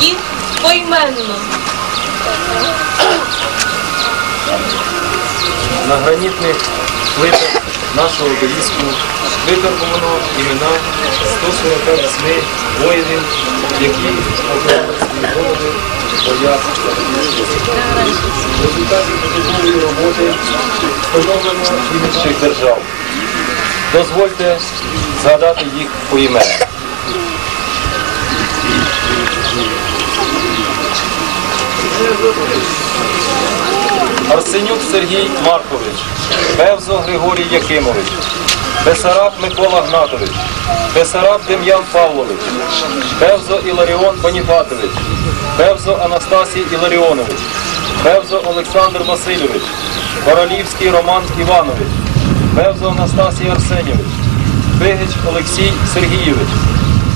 їх поіменно. На гранітних плитах нашого обеліску викарбовано імена 148 воїнів, які поклали свої голови в. В результаті трудової роботи встановлено інших держав. Дозвольте згадати їх поіменно. Арсенюк Сергій Маркович, Бевзо Григорій Якимович, Бесараб Микола Гнатович, Бесараб Дем'ян Павлович, Бевзо Іларіон Боніфатович, Бевзо Анастасій Іларіонович, Бевзо Олександр Васильович, Королівський Роман Іванович, Бевзо Анастасій Арсенійович, Бигич Олексій Сергійович,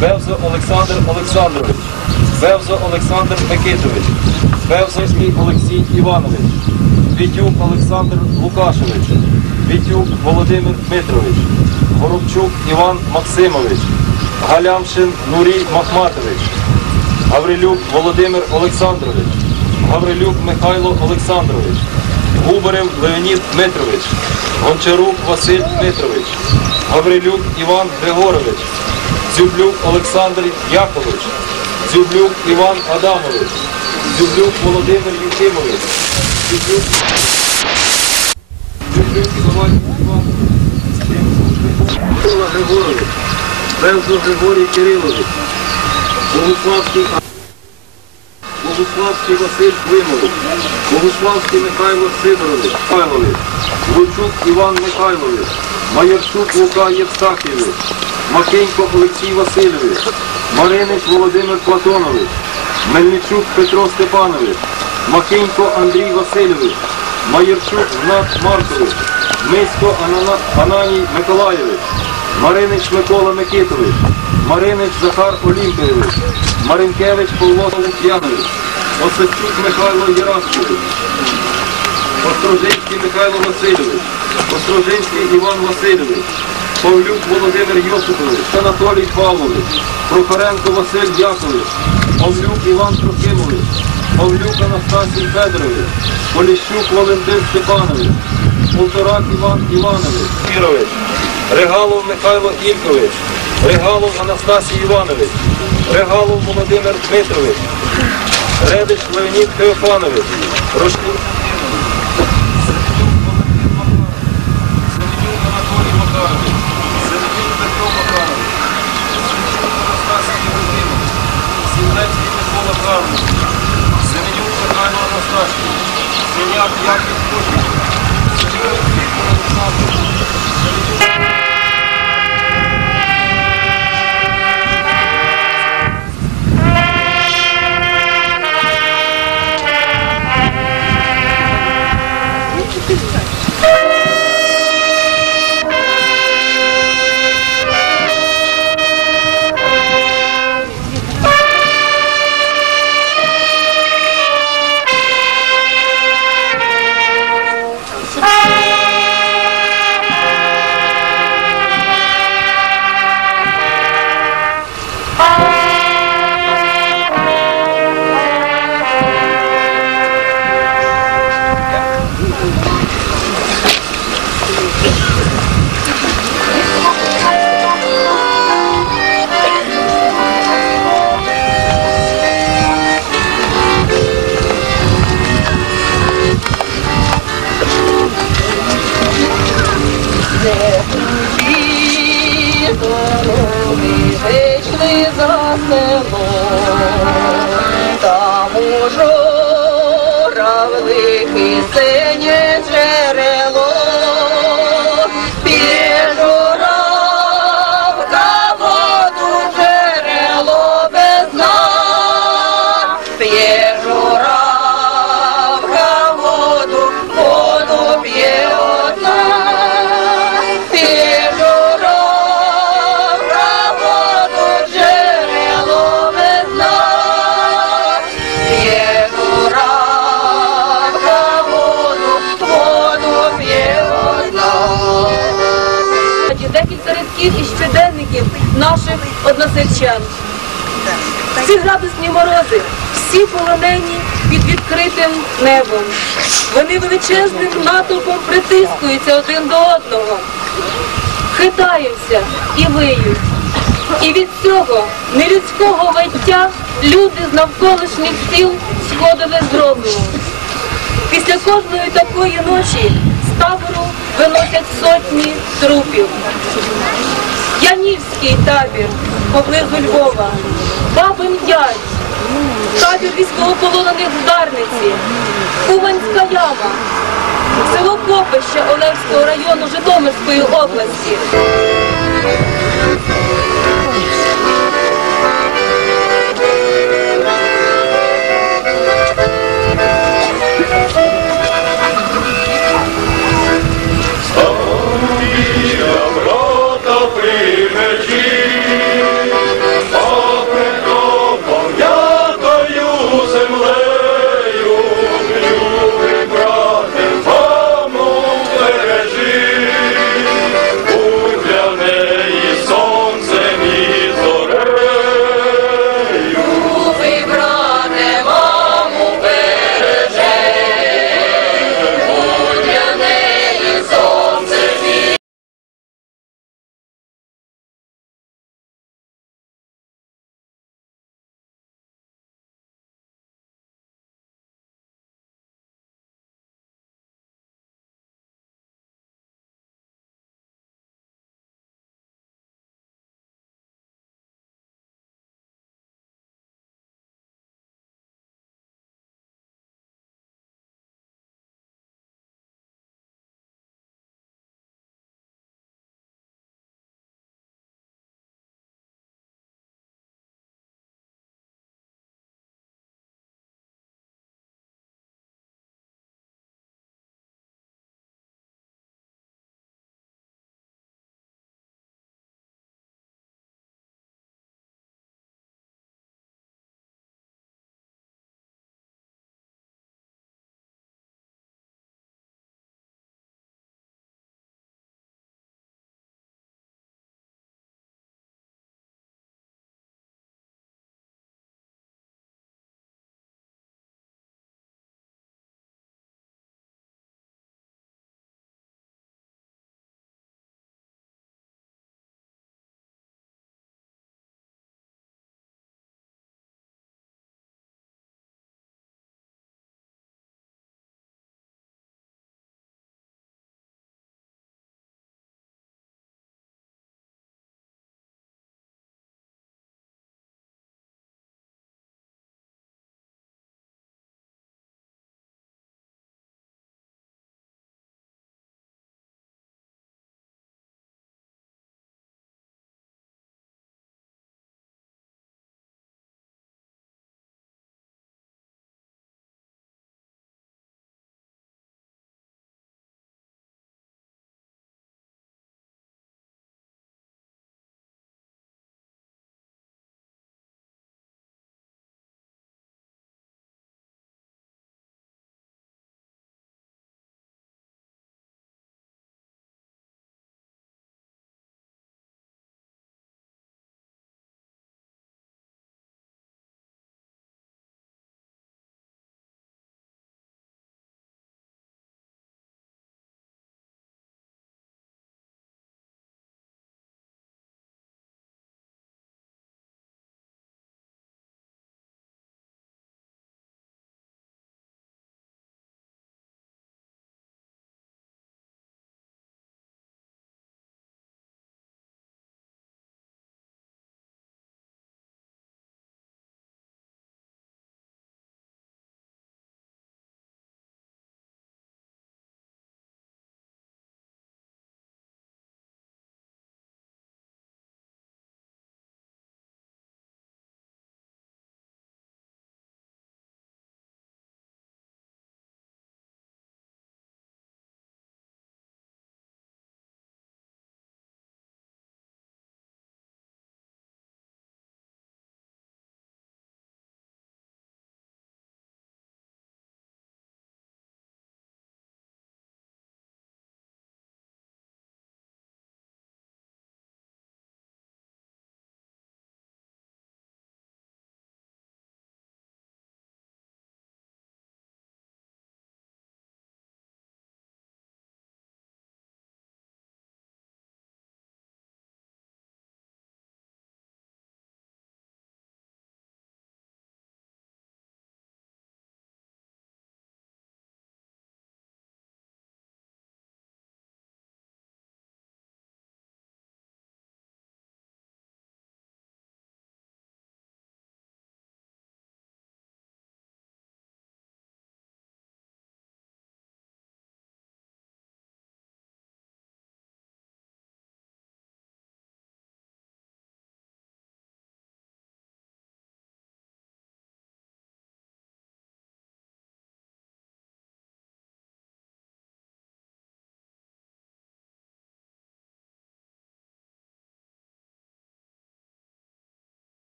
Бевзо Олександр Олександрович, Бевзо Олександр Микитович, І Олексій Іванович, Вітюк Олександр Лукашевич, Вітюк Володимир Дмитрович, Горобчук Іван Максимович, Галямшин Нурій Махматович, Гаврилюк Володимир Олександрович, Гаврилюк Михайло Олександрович, Губарев Леонід Дмитрович, Гончарук Василь Дмитрович, Гаврилюк Іван Григорович, Дзюблюк Олександр Якович, Дзюблюк Іван Адамович, Дзюблюк Володимир Юхимович, Дзюблюк Дзюблюк Іван Іван Григорович, Бевзо Григорій Кирилович, Богуславський Богуславський Василь Климович, Богуславський Михайло Сидорович, Михайлович, Лучук Іван Михайлович, Маярчук Лука Євстахівич, Макенько Олексій Васильович, Маринич Володимир Платонович, Мельничук Петро Степанович, Макенько Андрій Васильович, Маєрчук Гнат Маркович, Мисько Ананій Миколаєвич, Маринич Микола Микитович, Маринич Захар Олімпійович, Маринкевич Павло Лук'янович, Осадчук Михайло Єраскович, Острожинський Михайло Васильович, Острожинський Іван Васильович, Павлюк Володимир Йосипович, Анатолій Павлович, Прохоренко Василь Якович, Павлюк Іван Трохимович, Павлюк Анастасій Федорович, Поліщук Валентин Степанович, Полторак Іван Іванович, Кірович, Регалов Михайло Ількович, Регалов Анастасій Іванович, Регалов Володимир Дмитрович, Редич Леонід Теофанович, Рожкін Анастасій, Синяк Яків Кошик, наших односельчан. ці градусні морози, всі полонені під відкритим небом. Вони величезним натовпом притискуються один до одного, хитаються і виють. І від цього нелюдського виття люди з навколишніх сіл сходили з розуму. Після кожної такої ночі з табору виносять сотні трупів. Янівський табір поблизу Львова, Бабин Яр, табір військовополонених в Дарниці, Куванська яма, село Копище Олевського району Житомирської області.